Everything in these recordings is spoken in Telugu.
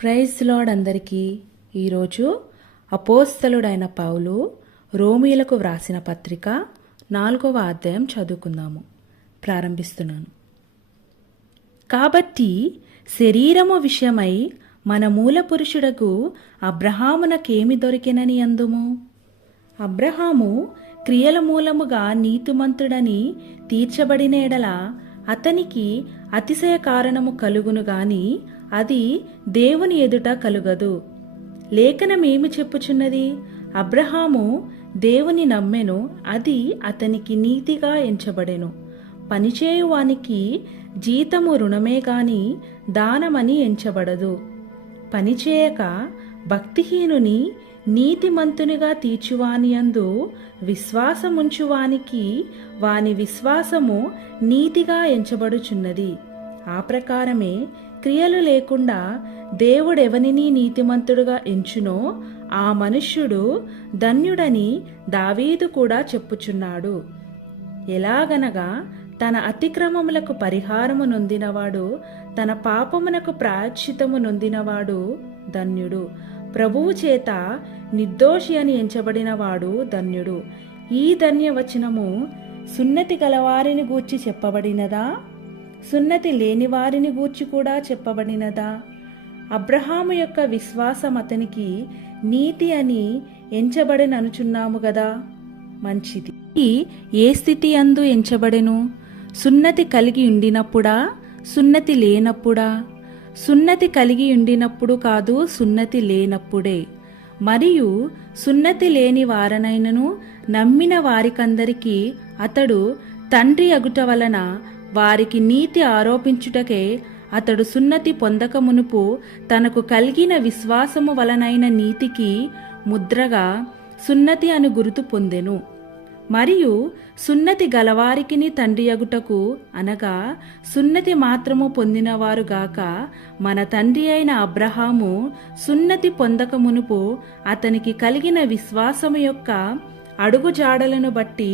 ప్రైజ్ లార్డ్ అందరికీ. ఈరోజు అపోస్తలుడైన పౌలు రోమీలకు వ్రాసిన పత్రిక 4వ అధ్యాయం చదువుకుందాము. ప్రారంభిస్తున్నాను. కాబట్టి శరీరము విషయమై మన మూల పురుషుడకు అబ్రహామునకేమి దొరికెనని అందుము? అబ్రహాము క్రియల మూలముగా నీతిమంతుడని తీర్చబడిన ఎడల అతనికి అతిశయ కారణము కలుగును గాని అది దేవుని ఎదుట కలుగదు. లేఖనమేమి చెప్పుచున్నది? అబ్రహాము దేవుని నమ్మెను, అది అతనికి నీతిగా ఎంచబడెను. పనిచేయువానికి జీతము రుణమే గాని దానమని ఎంచబడదు. పనిచేయక భక్తిహీనుని నీతిమంతునిగా తీర్చువానియందు విశ్వాసముంచువానికి వాని విశ్వాసము నీతిగా ఎంచబడుచున్నది. ఆ ప్రకారమే క్రియలు లేకుండా దేవుడెవనిని నీతిమంతుడుగా ఎంచునో ఆ మనుష్యుడు ధన్యుడని దావీదు కూడా చెప్పుచున్నాడు. ఎలాగనగా తన అతిక్రమములకు పరిహారము నొందినవాడు, తన పాపమునకు ప్రాయశ్చితము నొందినవాడు ధన్యుడు. ప్రభువు చేత నిర్దోషి అని ఎంచబడినవాడు ధన్యుడు. ఈ ధన్యవచనము సున్నతి గలవారిని గూర్చి చెప్పబడినదా? సున్నతి లేని వారిని గూర్చి కూడా చెప్పబడినదా? అబ్రహాము యొక్క విశ్వాసం అతనికి నీతి అని ఎంచబడిననుచున్నాము గదా. మంచిది. ఏ స్థితి అందు ఎంచబడెను? సున్నతి కలిగి ఉండినప్పుడా, సున్నతి లేనప్పుడా? సున్నతి కలిగి ఉండినప్పుడు కాదు, సున్నతి లేనప్పుడే. మరియు సున్నతి లేని వారనైనను నమ్మిన వారికందరికీ అతడు తండ్రి అగుట వలన వారికి నీతి ఆరోపించుటకే అతడు సున్నతి పొందక మునుపు తనకు కలిగిన విశ్వాసము వలనైన నీతికి ముద్రగా సున్నతి అను గురుతు పొందెను. మరియు సున్నతి గలవారికిని తండ్రి అగుటకు, అనగా సున్నతి మాత్రము పొందినవారుగాక మన తండ్రి అయిన అబ్రహాము సున్నతి పొందక మునుపు అతనికి కలిగిన విశ్వాసము యొక్క అడుగుజాడలను బట్టి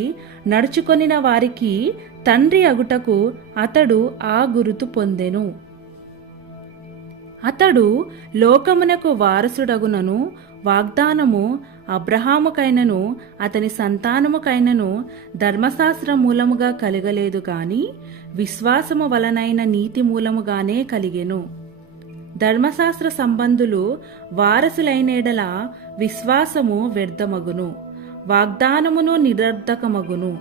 నడుచుకొనిన వారికి తండ్రి అగుటకు అతడు ఆ గురుతు పొందెను. అతడు లోకమునకు వారసుడగునను వాగ్దానము అబ్రహాముకైనను అతని సంతానముకైనను ధర్మశాస్త్ర మూలముగా కలగలేదు గాని విశ్వాసము వలనైన నీతి మూలముగానే కలిగెను. ధర్మశాస్త్ర సంబంధులు వారసులైనేడల విశ్వాసము వ్యర్థమగును, వాగ్దానమును నిరర్ధకమగును.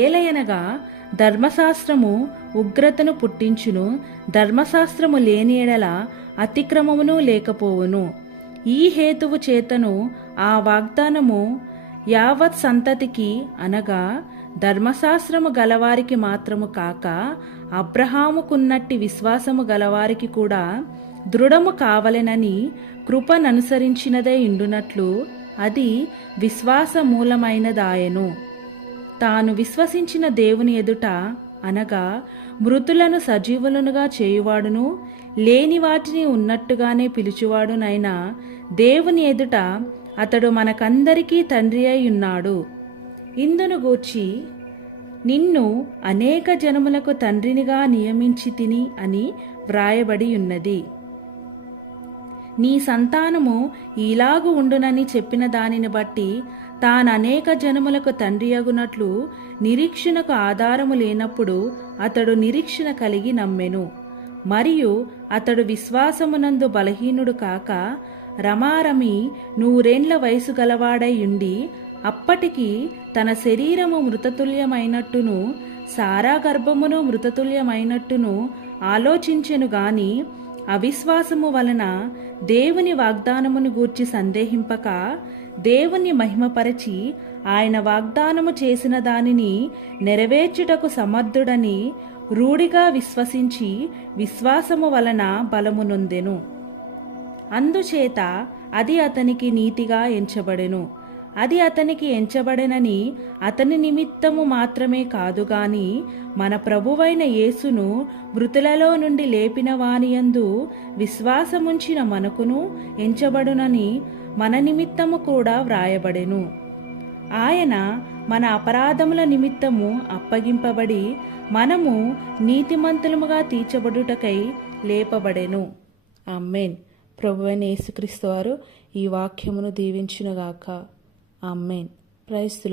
ఏలయనగా ధర్మశాస్త్రము ఉగ్రతను పుట్టించును, ధర్మశాస్త్రము లేని ఎడల అతిక్రమమును లేకపోవును. ఈ హేతువు చేతను ఆ వాగ్దానము యావత్ సంతతికి, అనగా ధర్మశాస్త్రము గలవారికి మాత్రము కాక అబ్రహాముకున్నట్టి విశ్వాసము గలవారికి కూడా దృఢము కావలెనని కృపననుసరించినదే ఇండునట్లు అది విశ్వాస మూలమైనదాయెను. తాను విశ్వసించిన దేవుని ఎదుట, అనగా మృతులను సజీవులనుగా చేయువాడును లేని వాటిని ఉన్నట్టుగానే పిలుచువాడునైన దేవుని ఎదుట అతడు మనకందరికీ తండ్రి అయి ఉన్నాడు. ఇందును గూర్చి నిన్ను అనేక జనములకు తండ్రినిగా నియమించి తిని అని వ్రాయబడి ఉన్నది. నీ సంతానము ఇలాగు ఉండునని చెప్పిన దానిని బట్టి తాననేక జనములకు తండ్రి అగునట్లు నిరీక్షణకు ఆధారము లేనప్పుడు అతడు నిరీక్షణ కలిగి నమ్మెను. మరియు అతడు విశ్వాసమునందు బలహీనుడు కాక రమారమి 100 వయసు గలవాడై ఉండి అప్పటికి తన శరీరము మృతతుల్యమైనట్టును సారా గర్భమును మృతతుల్యమైనట్టును ఆలోచించెను గాని అవిశ్వాసము వలన దేవుని వాగ్దానమును గూర్చి సందేహింపక దేవుని మహిమపరచి ఆయన వాగ్దానము చేసిన దానిని నెరవేర్చుటకు సమర్థుడని రూఢిగా విశ్వసించి విశ్వాసము వలన బలము నొందెను. అందుచేత అది అతనికి నీతిగా ఎంచబడెను. అది అతనికి ఎంచబడెనని అతని నిమిత్తము మాత్రమే కాదుగాని మన ప్రభువైన యేసును మృతులలో నుండి లేపిన వానియందు విశ్వాసముంచిన మనకును ఎంచబడునని మన నిమిత్తము కూడా వ్రాయబడెను. ఆయన మన అపరాధముల నిమిత్తము అప్పగింపబడి మనము నీతిమంతులముగా తీర్చబడుటకై లేపబడెను. ఆమేన్. ప్రభువైన యేసుక్రీస్తు వారు ఈ వాక్యమును దీవించునుగాక. ఆమేన్. Praise the lord.